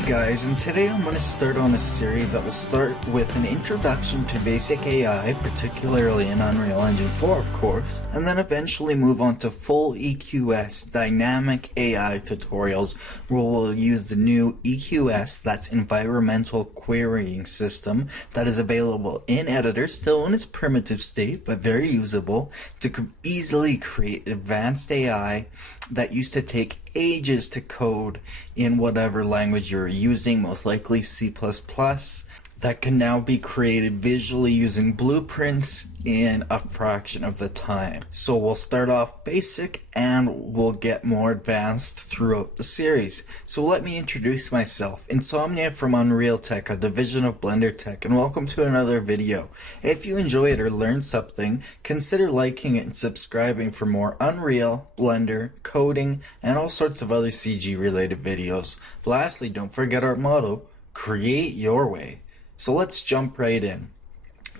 Hey guys, and today I'm going to start on a series that will start with an introduction to basic AI, particularly in Unreal Engine 4 of course, and then eventually move on to full EQS dynamic AI tutorials where we'll use the new EQS, that's Environmental Querying System, that is available in Editor, still in its primitive state, but very usable, to easily create advanced AI that used to take ages to code in whatever language you're using, most likely C++, that can now be created visually using blueprints in a fraction of the time. So we'll start off basic and we'll get more advanced throughout the series. So let me introduce myself. Insomnia from UnrealTek, a division of BlenderTek, and welcome to another video. If you enjoy it or learn something, consider liking it and subscribing for more Unreal, Blender, coding, and all sorts of other CG related videos. Lastly, don't forget our motto, create your way. So let's jump right in.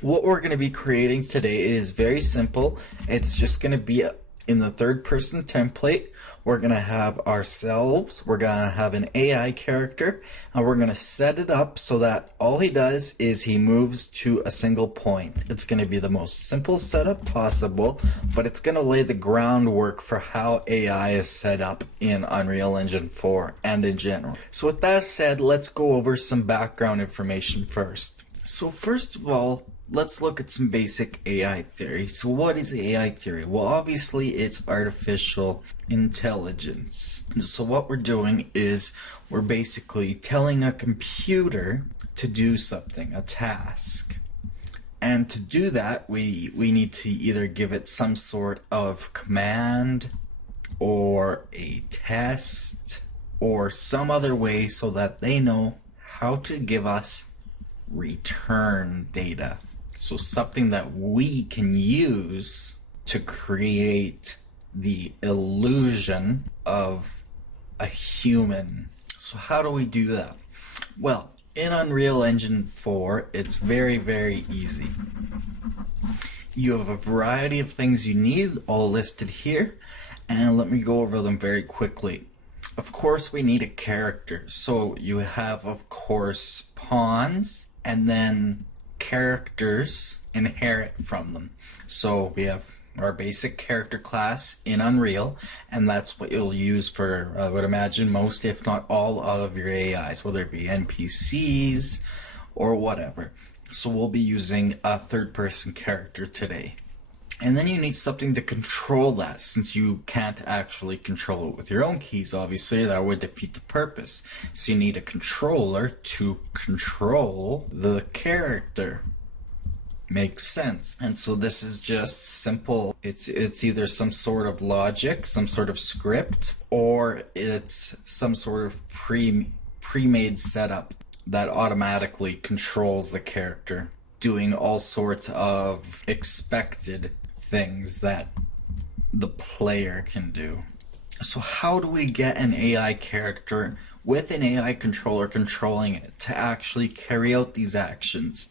What we're going to be creating today is very simple. It's just going to be in the third person template. We're going to have ourselves, we're going to have an AI character, and we're going to set it up so that all he does is he moves to a single point. It's going to be the most simple setup possible, but it's going to lay the groundwork for how AI is set up in Unreal Engine 4 and in general. So with that said, let's go over some background information first. So first of all, let's look at some basic AI theory. So what is AI theory? Well, obviously it's artificial intelligence. So what we're doing is we're basically telling a computer to do something, a task. And to do that, we need to either give it some sort of command or a test or some other way so that they know how to give us return data. So something that we can use to create the illusion of a human. So how do we do that? Well, in Unreal Engine 4, it's very, very easy. You have a variety of things you need, all listed here, and let me go over them very quickly. Of course, we need a character. So you have, of course, pawns, and then characters inherit from them. So we have our basic character class in Unreal, and that's what you'll use for, I would imagine, most if not all of your AIs, whether it be NPCs or whatever. So we'll be using a third-person character today. And then you need something to control that, since you can't actually control it with your own keys, obviously, that would defeat the purpose. So you need a controller to control the character. Makes sense. And so this is just simple. It's either some sort of logic, some sort of script, or it's some sort of pre-made setup that automatically controls the character, doing all sorts of expected things that the player can do. So how do we get an AI character with an AI controller controlling it to actually carry out these actions?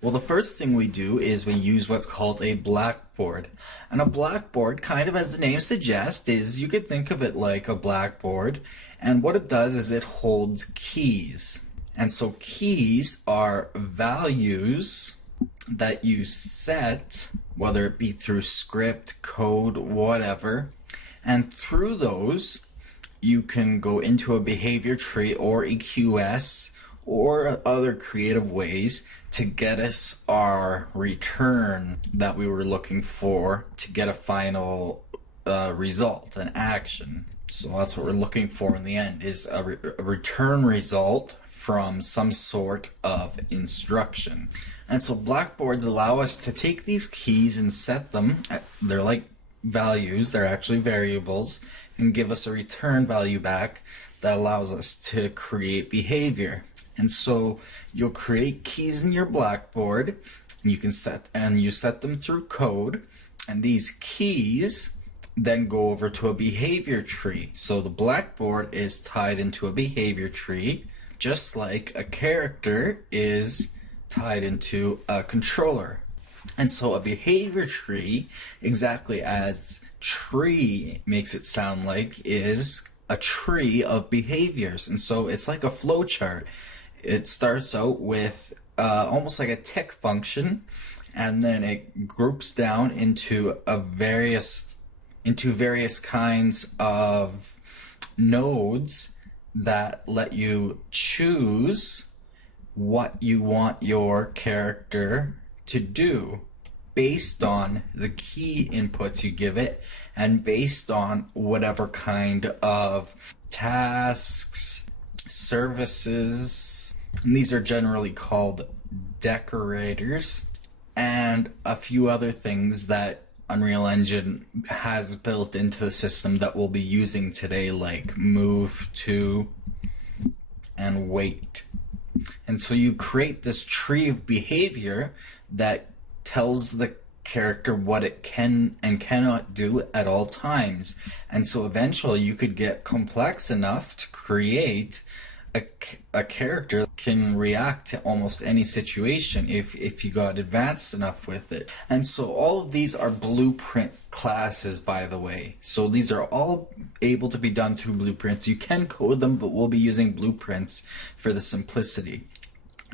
Well, the first thing we do is we use what's called a blackboard. And a blackboard, kind of as the name suggests, is you could think of it like a blackboard, and what it does is it holds keys. And so keys are values that you set, whether it be through script, code, whatever, and through those you can go into a behavior tree or EQS or other creative ways to get us our return that we were looking for to get a final result, an action. So that's what we're looking for in the end, is a return result from some sort of instruction. And so blackboards allow us to take these keys and set them, they're like values, they're actually variables, and give us a return value back that allows us to create behavior. And so you'll create keys in your blackboard, and you set them through code, and these keys then go over to a behavior tree. So the blackboard is tied into a behavior tree, just like a character is tied into a controller. And so a behavior tree, exactly as tree makes it sound like, is a tree of behaviors. And so it's like a flow chart. It starts out with almost like a tick function, and then it groups down into various kinds of nodes that let you choose what you want your character to do based on the key inputs you give it and based on whatever kind of tasks, services, and these are generally called decorators, and a few other things that Unreal Engine has built into the system that we'll be using today, like move to and wait. And so you create this tree of behavior that tells the character what it can and cannot do at all times. And so eventually you could get complex enough to create a character that can react to almost any situation if you got advanced enough with it. And so all of these are blueprint classes, by the way. So these are all able to be done through blueprints. You can code them, but we'll be using blueprints for the simplicity.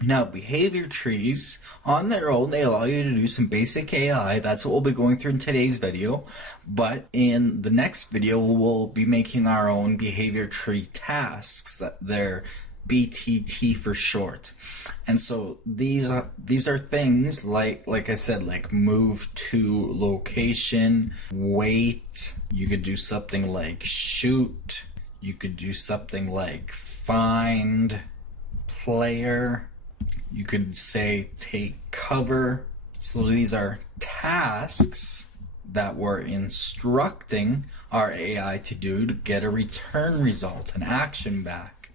Now, behavior trees, on their own, they allow you to do some basic AI. That's what we'll be going through in today's video. But in the next video, we'll be making our own behavior tree tasks. They're BTT for short. And so these are things like I said, like move to location, wait. You could do something like shoot. You could do something like find player. You could say take cover. So these are tasks that we're instructing our AI to do to get a return result, an action back.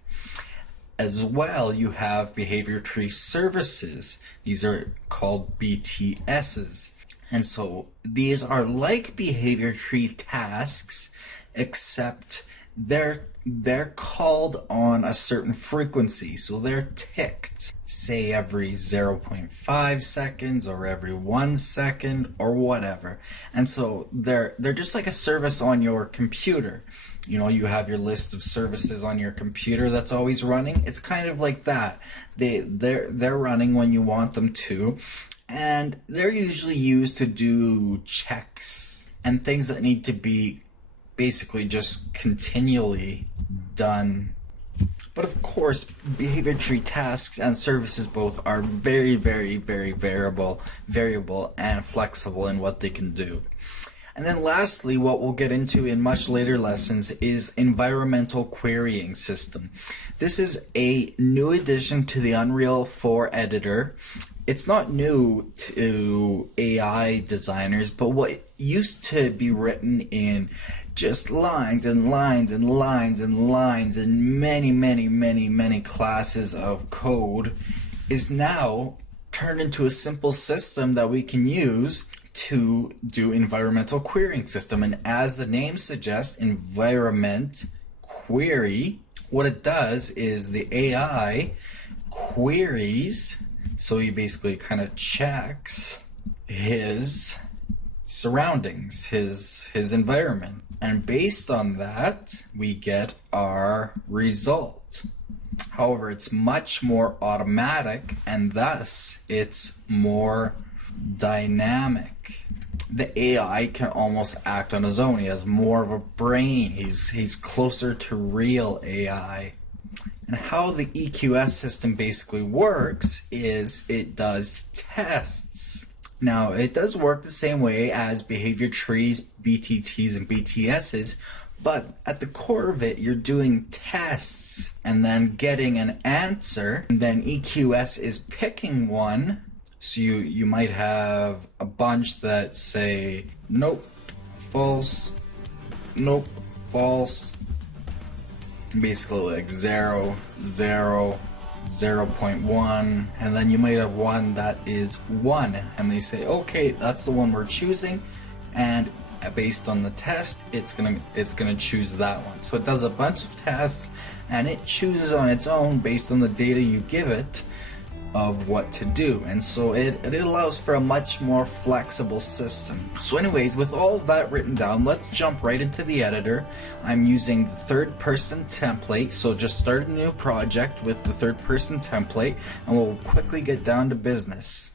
As well, you have behavior tree services. These are called BTSs. And so these are like behavior tree tasks, except they're called on a certain frequency. So they're ticked, say every 0.5 seconds or every 1 second or whatever. And so they're just like a service on your computer. You know, you have your list of services on your computer that's always running. It's kind of like that. They're running when you want them to, and they're usually used to do checks and things that need to be basically just continually done. But of course, behavior tree tasks and services both are very, very, very variable and flexible in what they can do. And then lastly, what we'll get into in much later lessons is environmental querying system. This is a new addition to the Unreal 4 editor. It's not new to AI designers, but what used to be written in just lines and lines and lines and lines and many classes of code is now turned into a simple system that we can use to do environmental querying system. And as the name suggests, environment query, what it does is the AI queries, so he basically kind of checks his surroundings, his environment, and based on that we get our result. However, it's much more automatic and thus it's more dynamic. The AI can almost act on his own. He has more of a brain. He's closer to real AI. And how the EQS system basically works is it does tests. Now, it does work the same way as behavior trees, BTTs, and BTSs, but at the core of it, you're doing tests and then getting an answer, and then EQS is picking one. So you might have a bunch that say, nope, false, nope, false, basically like 0, 0, 0.1, and then you might have one that is 1, and they say, okay, that's the one we're choosing, and based on the test, it's gonna choose that one. So it does a bunch of tests, and it chooses on its own based on the data you give it of what to do, and so it allows for a much more flexible system. So anyways, with all of that written down, let's jump right into the editor. I'm using the third person template, so just start a new project with the third person template and we'll quickly get down to business.